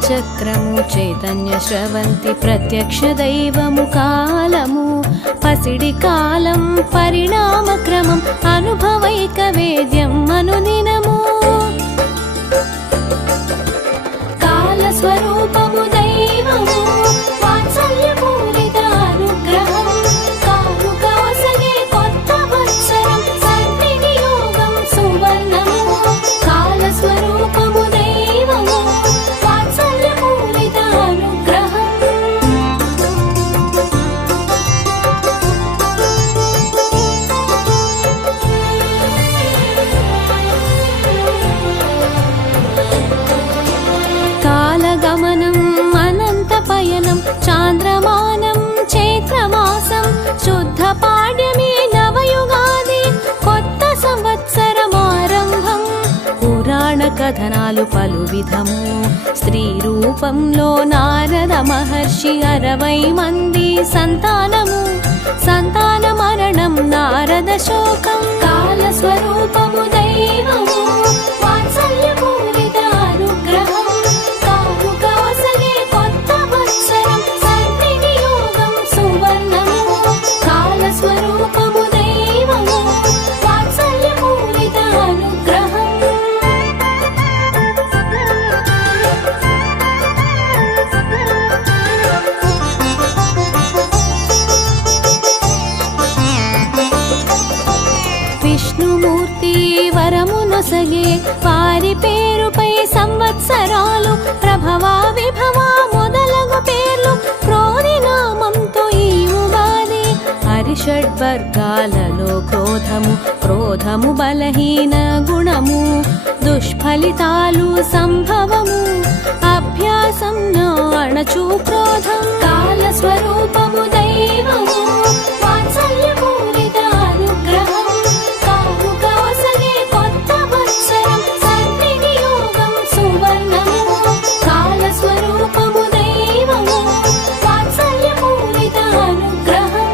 చక్రము చైతన్య స్రవంతి ప్రత్యక్ష దైవము కాలము పసిడి కాలం పరిణామ క్రమం అనుభవైక వేద్యం అనుదినము కాల స్వరూపము దైవము వాత్సల్యపూరిత అనుగ్రహం కానుక ఒసగే కొత్త వత్సరం సద్వినియోగం సువర్ణము కాల స్వరూపము దైవము వాత్సల్యపూరిత అనుగ్రహం కాలగమనం అనంత పయనం చాంద్రమానం చైత్రమాసం శుద్ధ పాడ్యమి నవయుగాది కొత్త సంవత్సరమారంభం పురాణ కథనాలు పలు విధము స్త్రీ రూపంలో నారద మహర్షి 60 మంది సంతానము సంతాన మరణం నారద శోకం కాల స్వరూపము దైవము వాత్సల్యపూరిత అనుగ్రహం కానుక ఒసగే కొత్త వత్సరం సద్వినియోగం సువర్ణము కాల స్వరూపము దైవము వాత్సల్యపూరిత అనుగ్రహం విష్ణుమూర్తి వరమునొసగే వారి పేరుపై సంవత్సరాలు ప్రభవ విభవ మొదలగు పేర్లు క్రోధినామంతో ఈ ఉగాది హరిషడ్వర్గాలలో క్రోధము బలహీన గుణము దుష్ఫలితాలు సంభవము అభ్యాసం అణచు క్రోధం కాల స్వరూపము దైవము వాత్సల్యపూరిత అనుగ్రహం కానుక ఒసగే కొత్త వత్సరం సద్వినియోగం సువర్ణము కాల స్వరూపము దైవము వాత్సల్యపూరిత అనుగ్రహం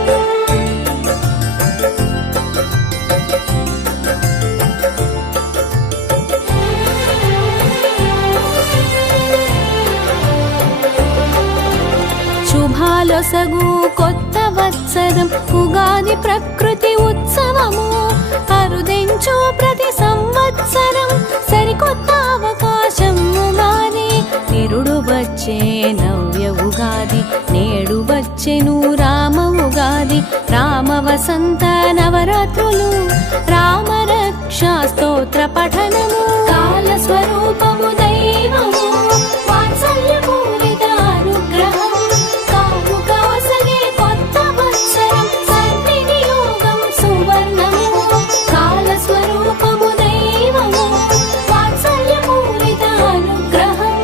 శుభాలొసగు కొత్త వత్సరం ఉగాది ప్రకృతి ఉత్సవము అరుదించు ప్రతి సంవత్సరం సరికొత్త అవకాశం ఉగాది నిరుడు వచ్చే నవ్య ఉగాది నేడు వచ్చెను రామ ఉగాది రామ వసంత నవరాత్రులు రామ రక్షా స్తోత్ర పఠనము కాల స్వరూపము దైవము వాత్సల్యపూరిత అనుగ్రహం కానుక ఒసగే కొత్త వత్సరం సద్వినియోగం సువర్ణము కాల స్వరూపము దైవము వాత్సల్యపూరిత అనుగ్రహం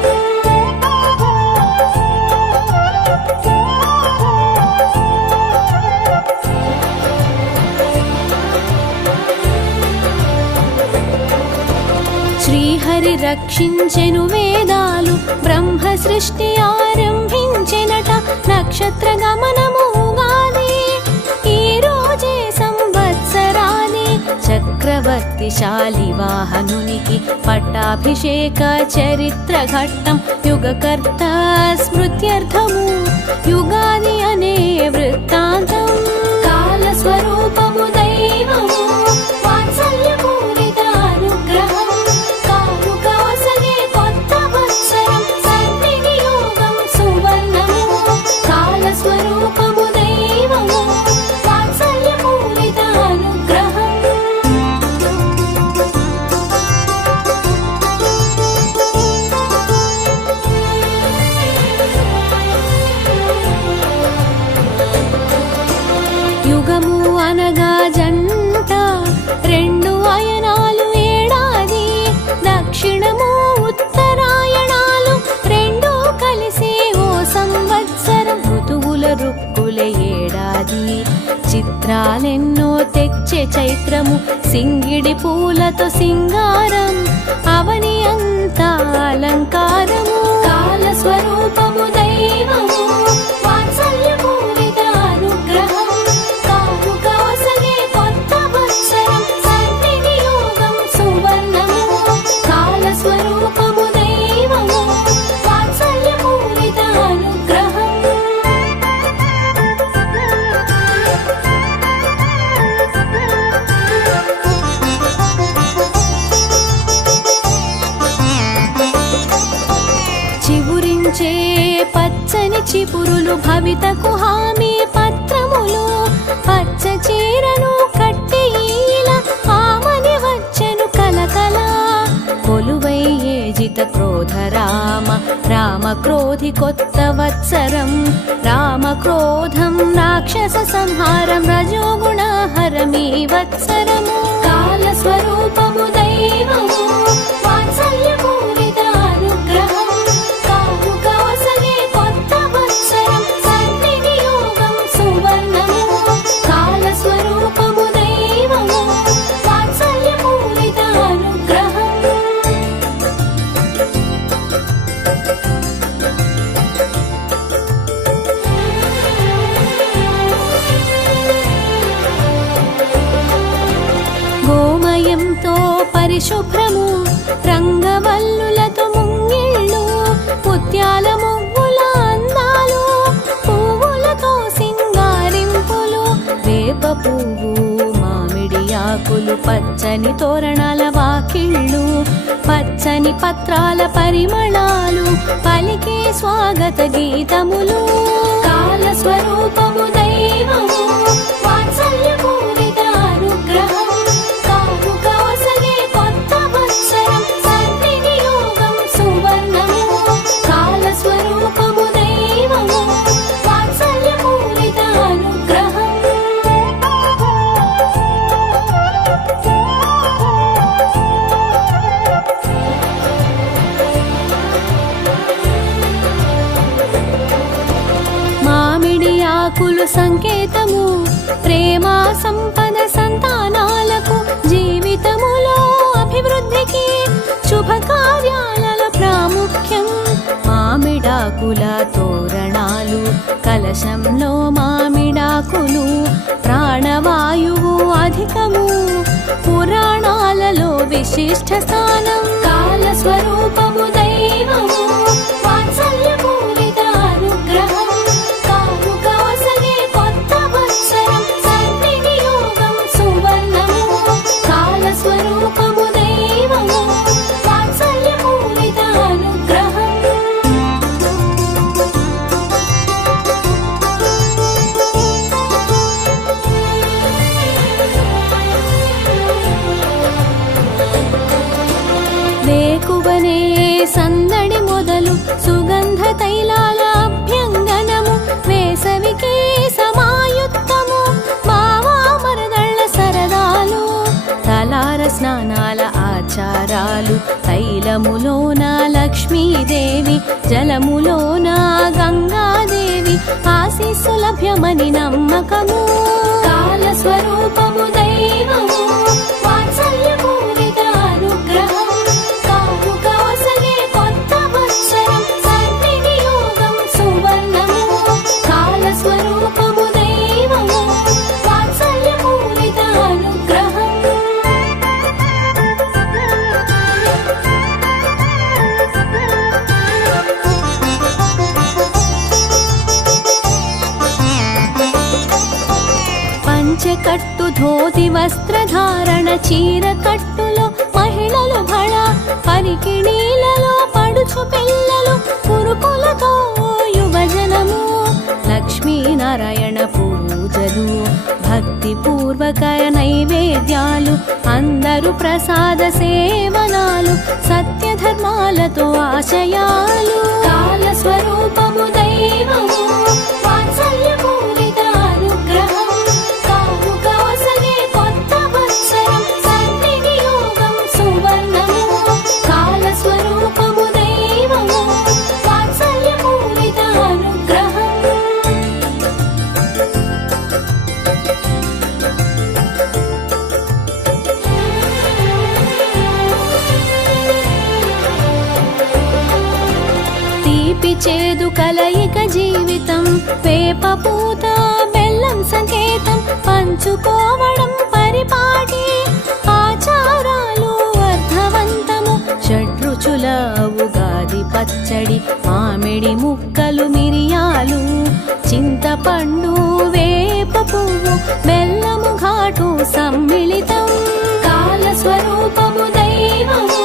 శ్రీహరి రక్షించెను వేదాలు బ్రహ్మ సృష్టి ఆరంభించెనట నక్షత్ర గమనము ఉగాది ఈ రోజే సంవత్సరాది చక్రవర్తి శాలివాహనునికి పట్టాభిషేక చరిత్ర ఘట్టం యుగకర్త స్మృత్యర్థము యుగాది అనే వృత్తాంతం కాల స్వరూపము దైవము వాత్సల్యపూరిత అనుగ్రహం కానుక ఒసగే కొత్త వత్సరం సద్వినియోగం సువర్ణము కాల స్వరూపము దైవము వాత్సల్యపూరిత అనుగ్రహం యుగము అనగా జంట రెండు అయనాలు ఏడాది దక్షిణము ఉత్తరాయణాలు రెండు కలిసి ఓ సంవత్సరం ఋతువుల రుక్కుల ఏడాది చిత్రాలెన్నో తెచ్చే చైత్రము సింగిడి పూలతో సింగారం అవని అంతా అలంకారము కాల స్వరూపము దైవము వాత్సల్యపూరిత అనుగ్రహం కానుక ఒసగే కొత్త వత్సరం సద్వినియోగం సువర్ణము కాల స్వరూపము దైవము వాత్సల్య పచ్చని చిపురులు భవితకు హామీ పత్రములు పచ్చ చీరను కట్టి ఈల ఆమని వచ్చెను కలకల కొలువై ఏజిత క్రోధ రామ రామ క్రోధి కొత్త వత్సరం రామ క్రోధం రాక్షస సంహారం రజోగుణ హరమీ వత్సరము కాల స్వరూపము దైవము వాత్సల్యపూరిత అనుగ్రహం కాముక ఒసగే కొత్త వత్సరం సన్నియోగం సువర్ణము కాల స్వరూపము దైవము వాత్సల్యపూరిత అనుగ్రహం గోమయంతో పరిశుభ్రము రంగవల్లులతో ముంగిళ్ళు ముత్యాల ముగ్గుల అందాలు పువ్వులతో సింగారింపులు వేప పువ్వు మామిడి ఆకులు పచ్చని తోరణాల వాకిళ్ళు పచ్చని పత్రాల పరిమళాలు పలికే స్వాగత గీతములు కాల స్వరూపము దైవము వాత్సల్యపూరిత అనుగ్రహం కాముక ఒసగే కొత్త వత్సరం సన్నియోగం సువర్ణము కాల స్వరూపము దైవము వాత్సల్యపూరిత అనుగ్రహం మామిడి ఆకులు సంకేతము ప్రేమ సంపద సంతానాలకు జీవితములో అభివృద్ధికి శుభకార్యాలలో ప్రాముఖ్యం మామిడాకుల తోరణాలు కలశంలో మామిడాకులు ప్రాణవాయువు అధికము పురాణాలలో విశిష్ట స్థానం కాల స్వరూపము దైవము వాత్సల్యపూరిత అనుగ్రహం కాముక ఒసగే కొత్త వత్సరం సన్నియోగం సువర్ణము కాల స్వరూపము దైవము వాత్సల్యపూరిత అనుగ్రహం వేకువనే సందడి మొదలు సుగంధ తైలాల అభ్యంగనము వేసవికే సమాయుక్తము బావా మరదళ్ళ సరదాలు తలార స్నానాల ఆచారాలు తైలములోన లక్ష్మీదేవి జలములోన గంగాదేవి ఆశీస్సు లభ్యమని నమ్మకము కాల స్వరూపము దైవము వాత్సల్యపూరిత అనుగ్రహం కాముక ఒసగే కొత్త వత్సరం సన్నియోగం సువర్ణము కాల స్వరూపము దైవము వాత్సల్యపూరిత అనుగ్రహం పంచకట్టు ధోతి వస్త్రధారణ చీర కట్టులో మహిళలు భళ పరికిణీలలో పడుచు పిల్లలు పురుకులతో యువజనము లక్ష్మీనారాయణ పూజలు భక్తి పూర్వక నైవేద్యాలు అందరూ ప్రసాద సేవనాలు సత్యధర్మాలతో ఆశయాలు కాల స్వరూపము దైవము వాత్సల్యపూరిత అనుగ్రహం కాముక ఒసగే కొత్త వత్సరం సన్నియోగం సువర్ణము కాల స్వరూపము దైవము వాత్సల్యపూరిత అనుగ్రహం తీపి చేదు కలయిక జీవితం వేప పూత బెల్లం సంకేతం పంచుకోవడం పరిపాటి ఆచారాలు అర్థవంతము షడ్రుచుల ఉగాది పచ్చడి మామిడి ముక్కలు మిరియాలు చింతపండు వేప పువ్వు బెల్లము ఘాటు సమ్మిళితం కాల స్వరూపము దైవము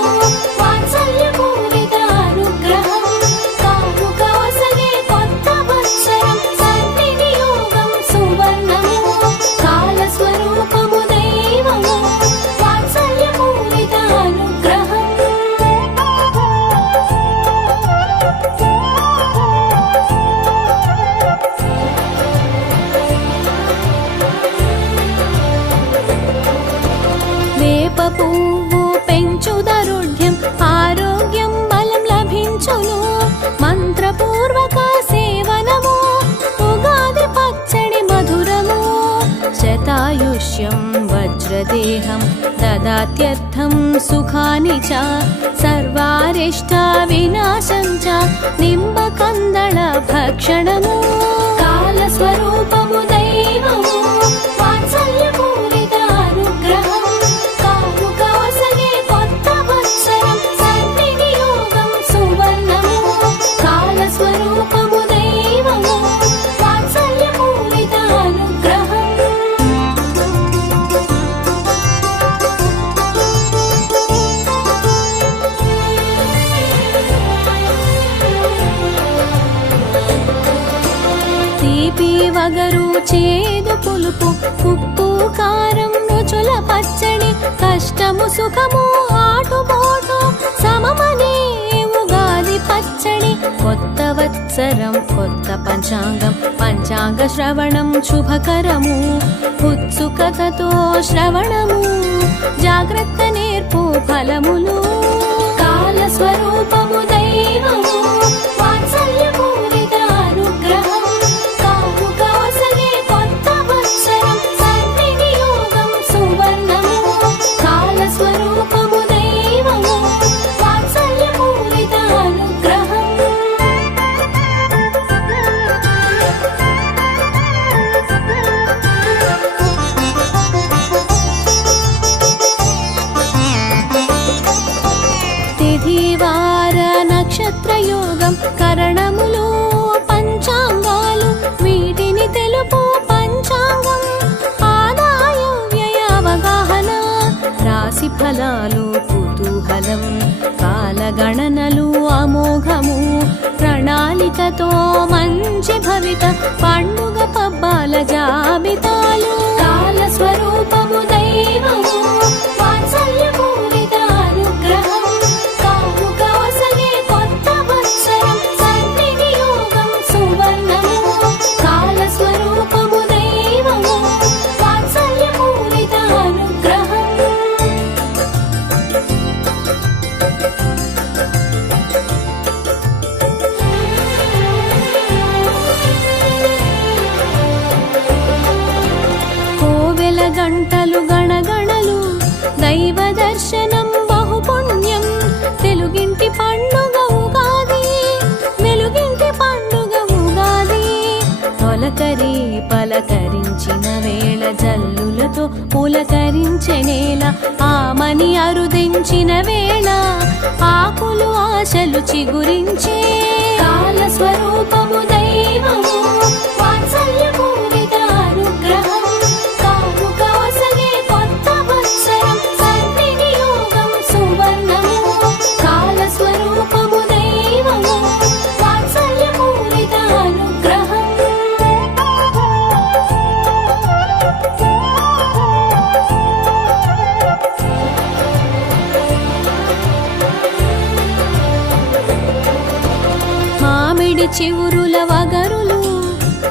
వాత్సల్యపూరిత అనుగ్రహం కాముక ఒసగే కొత్త కొవ్వు పెంచుదరుఢ్యం ఆరోగ్యం బలం లభించును మంత్రపూర్వక సేవనము ఉగాది పచ్చడి మధురము శతాయుష్యం వజ్రదేహం దదాత్యర్థం సుఖాని చ సర్వారిష్ట వినాశం చ నింబకందళ భక్షణము కాలస్వరూపము దైవము వాత్సల్యపూరిత అనుగ్రహం కాముకవసగే కొత్త వత్సరం సద్వినియోగం సువర్ణము కాలస్వరూపము దైవము వాత్సల్యపూరిత అనుగ్రహం తీపి వగరు చేదు పులుపు ఉప్పు కారం రుచుల పచ్చడి కష్టము సుఖము ఆటుపోటు సమమనే ఉగాది పచ్చడి కొత్త వత్సరం కొత్త పంచాంగం పంచాంగ శ్రవణం శుభకరము ఉత్సుకతతో శ్రవణము జాగ్రత్త నేర్పు ఫలములు కాలస్వరూపము దైవము వాత్సల్యపూరిత అనుగ్రహం కాముకవసగే కొత్త వత్సరం సద్వినియోగం సువర్ణము కాలస్వరూపము దైవము వాత్సల్యపూరిత అనుగ్రహం తిథివార నక్షత్రయోగం కరణములు పంచాంగాలు వీటిని తెలుపు పంచాంగం ఆదాయ వ్యయ అవగాహన రాశి ఫలాలు కుతూహలం కాలగణనలు అమోఘము ప్రణాళికతో మంచి భవిత పండుగ పబ్బాల జాబితాలు కాలస్వరూపము దైవము వాత్సల్యపూరిత అనుగ్రహం కాముకవసగే కొత్త వత్సరం సద్వినియోగం సువర్ణము కాలస్వరూపము దైవము వాత్సల్యపూరిత అనుగ్రహం కోవెల గంటలు గణగణలు దైవ దర్శనం బహుపుణ్యం తెలుగింటి పండుగ ఉగాది వెలుగింటి పండుగ ఉగాది తొలకరి పలకరించిన వేళ జల్లులతో పులకరించే నేల ఆమని అరుదించిన వేళ ఆకులు ఆశలు చిగురించే కాలస్వరూపము దైవము వాత్సల్యపూరిత అనుగ్రహం కాముకవసగే కొత్త వత్సరం సద్వినియోగం సువర్ణము కాలస్వరూపము దైవము వాత్సల్యపూరిత అనుగ్రహం మామిడి చివురుల వగరులు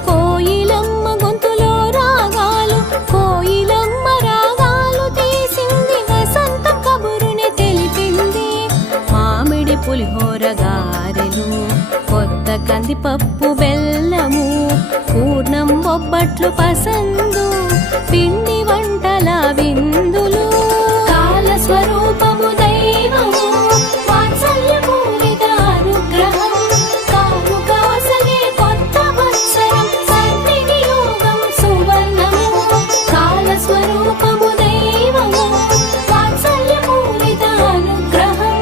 కోయిలమ్మ గొంతులో రాగాలు కోయిలమ్మ రాగాలు తీసింది వసంతం కబురుని తెలిపింది మామిడి పులిహోర గారెలు కొత్త కందిపప్పు బెల్లము పూర్ణం బొబ్బట్లు పసందు పిండి వంటల విందులు కాలస్వరూపము దైవము వాత్సల్యపూరిత అనుగ్రహం కాముకవసగే కొత్త వత్సరం సద్వినియోగం సువర్ణము కాలస్వరూపము దైవము వాత్సల్యపూరిత అనుగ్రహం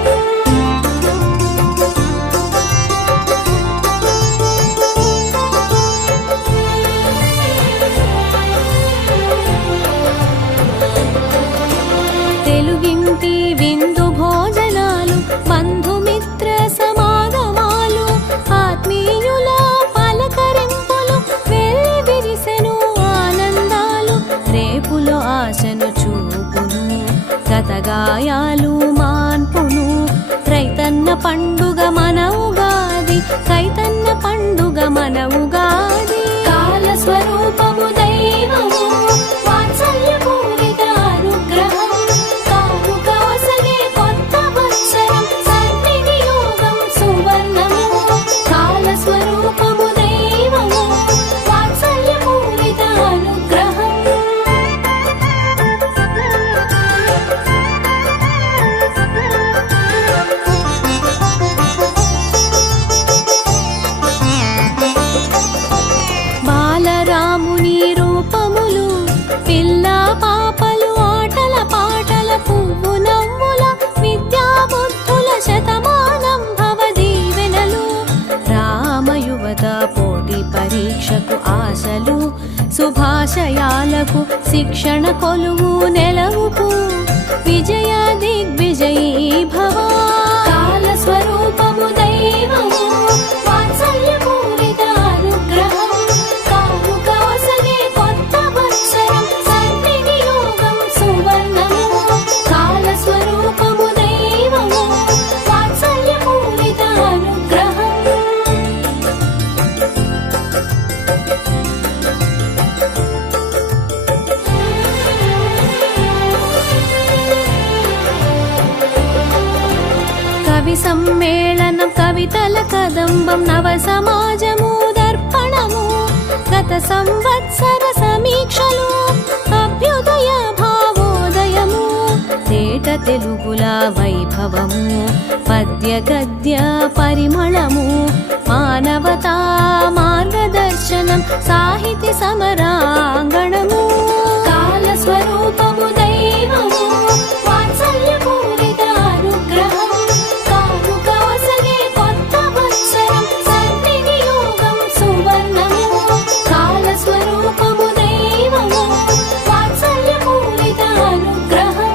ఆశయాలకు శిక్షణ కొలువు నెలవుకు విజయ దిగ్విజయీ భవ కాల స్వరూపము దైవము వాత్సల్యపూరిత అనుగ్రహం కానుకాసగే కొత్త వత్సరం సద్వినియోగం సువర్ణము కాల స్వరూపము దైవము వాత్సల్యపూరిత అనుగ్రహం కవి సమ్మేళనం కవితల కదంబం నవ సమాజము దర్పణము గత సంవత్సర సమీక్షలు అభ్యుదయ భావోదయము తేట తెలుగుల వైభవము పద్య గద్య పరిమళము మానవతా మార్గదర్శనం సాహితీ సమరాంగణము కాల స్వరూపము దైవము వాత్సల్యపూరిత అనుగ్రహం కానుకాసగే కొత్త వత్సరం సద్వినియోగం సువర్ణము కాల స్వరూపము దైవము వాత్సల్యపూరిత అనుగ్రహం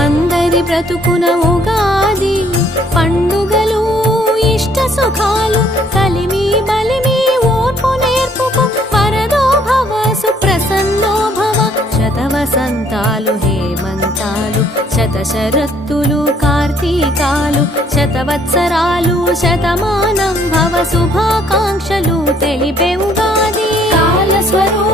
అందరి బ్రతుకున ఉగాది పండుగలు ఇష్ట సుఖాలు కలిమి బలిమి ఓర్పు నేర్పుకు వరదో భవ సుప్రసన్నో భవ శతవసంతాలు హేమంతాలు శతశరత్తులు కార్తీకాలు శతవత్సరాలు శతమానం భవ శుభాకాంక్షలు తెలిపే ఉగాది కాల స్వరూప